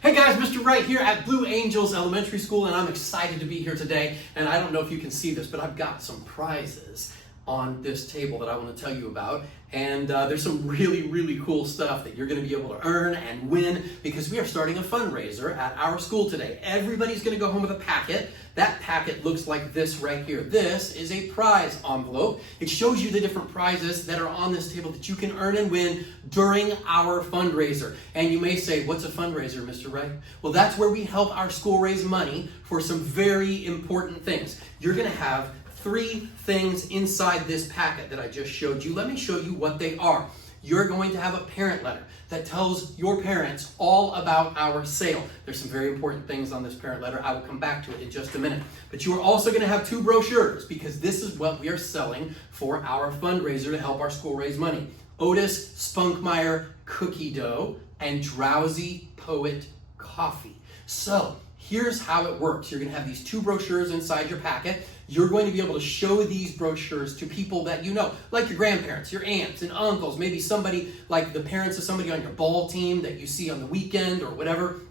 Hey guys, Mr. Wright here at Blue Angels Elementary School, and I'm excited to be here today. And I don't know if you can see this, but I've got some prizes on this table that I want to tell you about. And there's some really cool stuff that you're going to be able to earn and win because we are starting a fundraiser at our school today. Everybody's going to go home with a packet. That packet looks like this right here. This is a prize envelope. It shows you the different prizes that are on this table that you can earn and win during our fundraiser. And you may say, what's a fundraiser, Mr. Wright? Well, that's where we help our school raise money for some very important things. You're going to have 3 things inside this packet that I just showed you. Let me show you what they are. You're going to have a parent letter that tells your parents all about our sale. There's some very important things on this parent letter. I will come back to it in just a minute. But you are also going to have 2 brochures because this is what we are selling for our fundraiser to help our school raise money. Otis Spunkmeyer Cookie Dough and Drowsy Poet Coffee. So here's how it works. You're going to have these 2 brochures inside your packet. You're going to be able to show these brochures to people that you know, like your grandparents, your aunts and uncles, maybe somebody like the parents of somebody on your ball team that you see on the weekend or whatever,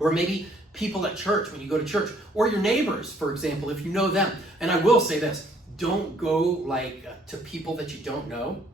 or maybe people at church when you go to church, or your neighbors, for example, if you know them. And I will say this, don't go to people that you don't know,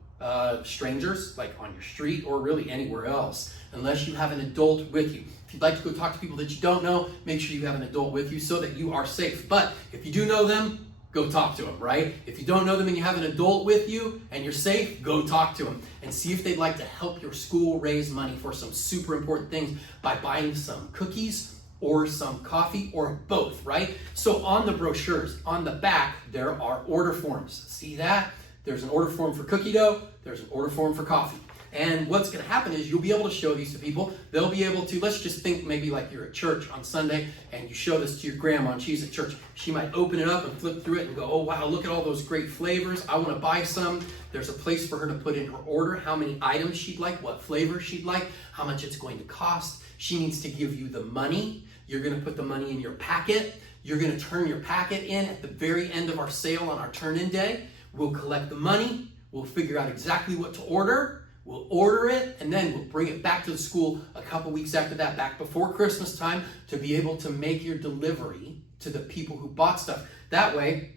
strangers, like on your street or really anywhere else, unless you have an adult with you. If you'd like to go talk to people that you don't know, make sure you have an adult with you so that you are safe. But if you do know them, go talk to them, right? If you don't know them and you have an adult with you and you're safe, go talk to them and see if they'd like to help your school raise money for some super important things by buying some cookies or some coffee or both, right? So on the brochures, on the back, there are order forms. See that? There's an order form for cookie dough. There's an order form for coffee. And what's going to happen is you'll be able to show these to people. They'll be able to, let's just think maybe like you're at church on Sunday and you show this to your grandma and she's at church. She might open it up and flip through it and go, oh wow, look at all those great flavors. I want to buy some. There's a place for her to put in her order, how many items she'd like, what flavor she'd like, how much it's going to cost. She needs to give you the money. You're going to put the money in your packet. You're going to turn your packet in at the very end of our sale on our turn-in day. We'll collect the money. We'll figure out exactly what to order. We'll order it, and then we'll bring it back to the school a couple weeks after that, back before Christmas time, to be able to make your delivery to the people who bought stuff. That way,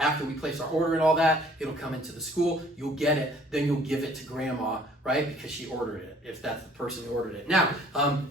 after we place our order and all that, it'll come into the school, you'll get it, then you'll give it to grandma, right? Because she ordered it, if that's the person who ordered it. Now,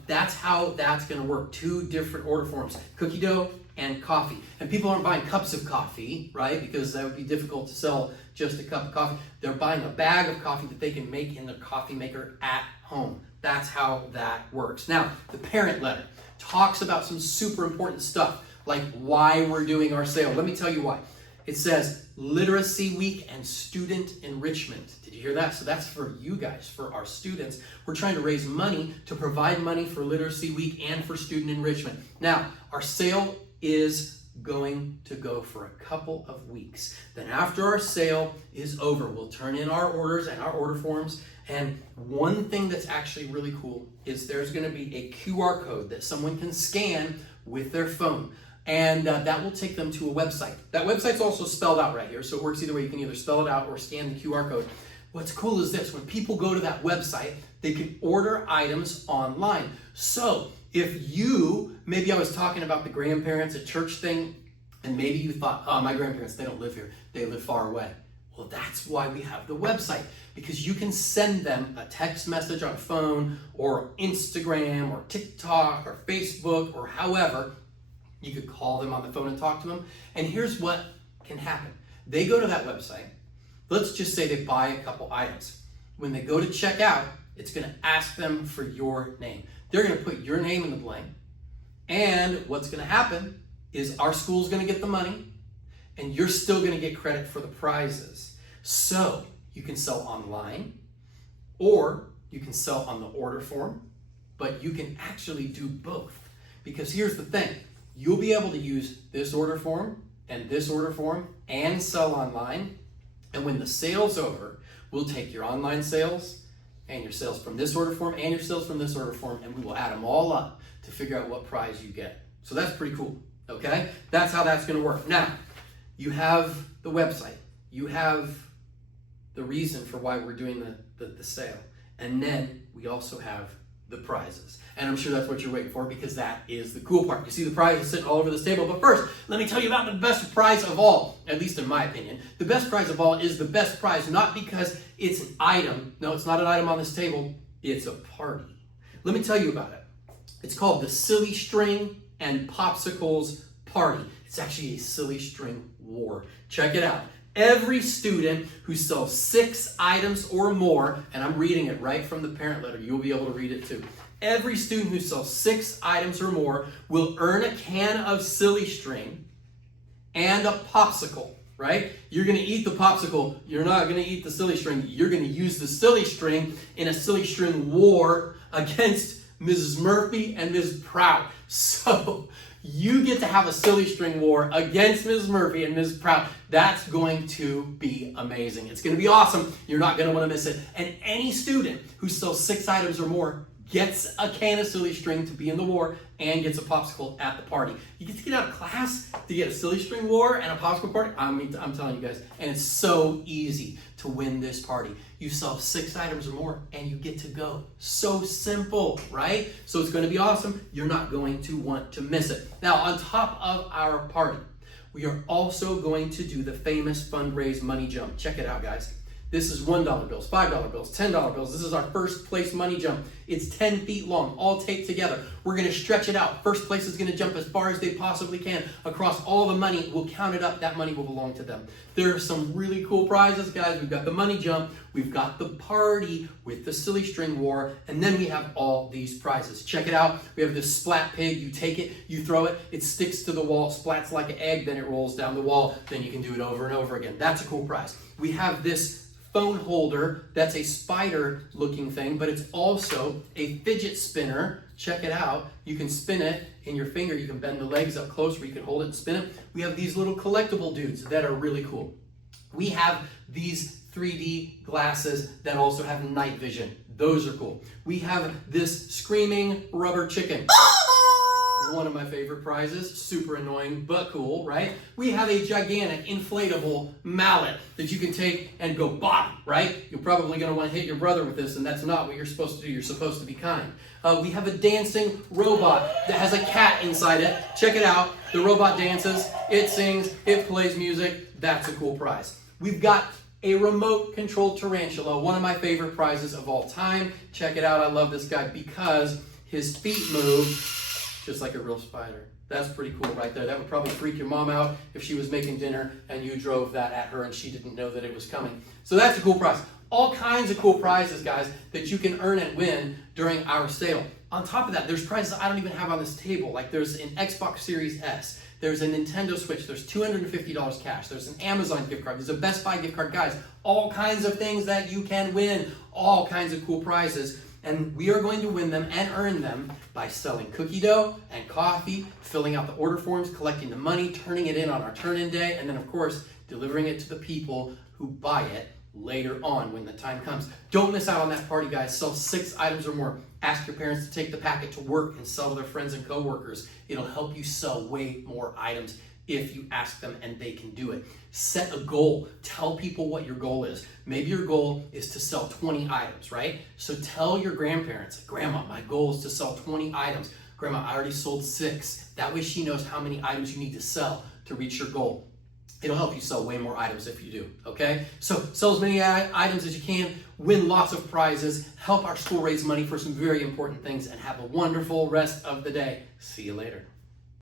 that's how that's gonna work. 2 different order forms, cookie dough and coffee. And people aren't buying cups of coffee, right? Because that would be difficult to sell just a cup of coffee. They're buying a bag of coffee that they can make in their coffee maker at home. That's how that works. Now, the parent letter talks about some super important stuff, like why we're doing our sale. Let me tell you why. It says Literacy Week and Student Enrichment. Did you hear that? So that's for you guys, for our students. We're trying to raise money to provide money for Literacy Week and for student enrichment. Now, our sale is going to go for a couple of weeks. Then after our sale is over, we'll turn in our orders and our order forms. And one thing that's actually really cool is there's going to be a QR code that someone can scan with their phone. And that will take them to a website. That website's also spelled out right here, so it works either way. You can either spell it out or scan the QR code. What's cool is this, when people go to that website, they can order items online. So if you, maybe I was talking about the grandparents at church thing, and maybe you thought, oh, my grandparents, they don't live here, they live far away. Well, that's why we have the website, because you can send them a text message on a phone or Instagram or TikTok or Facebook or however. You could call them on the phone and talk to them. And here's what can happen. They go to that website. Let's just say they buy a couple items. When they go to check out, it's going to ask them for your name. They're going to put your name in the blank. And what's going to happen is our school's going to get the money and you're still going to get credit for the prizes. So you can sell online or you can sell on the order form, but you can actually do both. Because here's the thing. You'll be able to use this order form and sell online. And when the sale's over, we'll take your online sales and your sales from this order form and your sales from this order form, and we will add them all up to figure out what prize you get. So that's pretty cool, okay? That's how that's gonna work. Now, you have the website. You have the reason for why we're doing the sale. And then we also have the prizes. And I'm sure that's what you're waiting for, because that is the cool part. You see the prizes sitting all over this table. But first, let me tell you about the best prize of all, at least in my opinion. The best prize of all is the best prize, not because it's an item. No, it's not an item on this table. It's a party. Let me tell you about it. It's called the Silly String and Popsicles Party. It's actually a silly string war. Check it out. Every student who sells 6 items or more, and I'm reading it right from the parent letter, you'll be able to read it too. Every student who sells 6 items or more will earn a can of silly string and a popsicle, right? You're going to eat the popsicle. You're not going to eat the silly string. You're going to use the silly string in a silly string war against Mrs. Murphy and Ms. Prout. So you get to have a silly string war against Ms. Murphy and Ms. Prout. That's going to be amazing. It's going to be awesome. You're not going to want to miss it. And any student who sells 6 items or more gets a can of silly string to be in the war and gets a popsicle at the party. You get to get out of class to get a silly string war and a popsicle party. I'm telling you guys, and it's so easy to win this party. You sell 6 items or more and you get to go. So simple, right? So it's going to be awesome. You're not going to want to miss it. Now, on top of our party, we are also going to do the famous fundraise money jump. Check it out, guys. This is $1 bills, $5 bills, $10 bills. This is our first place money jump. It's 10 feet long, all taped together. We're going to stretch it out. First place is going to jump as far as they possibly can across all the money. We'll count it up. That money will belong to them. There are some really cool prizes, guys. We've got the money jump. We've got the party with the silly string war. And then we have all these prizes. Check it out. We have this splat pig. You take it, you throw it, it sticks to the wall, splats like an egg, then it rolls down the wall. Then you can do it over and over again. That's a cool prize. We have this phone holder that's a spider looking thing, but it's also a fidget spinner. Check it out. You can spin it in your finger. You can bend the legs up close where you can hold it and spin it. We have these little collectible dudes that are really cool. We have these 3D glasses that also have night vision. Those are cool. We have this screaming rubber chicken. One of my favorite prizes, super annoying, but cool, right? We have a gigantic inflatable mallet that you can take and go bop, right? You're probably gonna wanna hit your brother with this, and that's not what you're supposed to do. You're supposed to be kind. We have a dancing robot that has a cat inside it. Check it out. The robot dances, it sings, it plays music. That's a cool prize. We've got a remote controlled tarantula, one of my favorite prizes of all time. Check it out. I love this guy because his feet move just like a real spider. That's pretty cool right there. That would probably freak your mom out if she was making dinner and you drove that at her and she didn't know that it was coming. So that's a cool prize. All kinds of cool prizes, guys, that you can earn and win during our sale. On top of that, there's prizes I don't even have on this table. Like there's an Xbox Series S. There's a Nintendo Switch. There's $250 cash. There's an Amazon gift card. There's a Best Buy gift card. Guys, all kinds of things that you can win. All kinds of cool prizes. And we are going to win them and earn them by selling cookie dough and coffee, filling out the order forms, collecting the money, turning it in on our turn-in day, and then, of course, delivering it to the people who buy it later on when the time comes. Don't miss out on that party, guys. Sell 6 items or more. Ask your parents to take the packet to work and sell to their friends and coworkers. It'll help you sell way more items if you ask them and they can do it. Set a goal. Tell people what your goal is. Maybe your goal is to sell 20 items, right? So tell your grandparents, Grandma, my goal is to sell 20 items. Grandma, I already sold 6. That way she knows how many items you need to sell to reach your goal. It'll help you sell way more items if you do, okay? So sell as many items as you can, win lots of prizes, help our school raise money for some very important things, and have a wonderful rest of the day. See you later.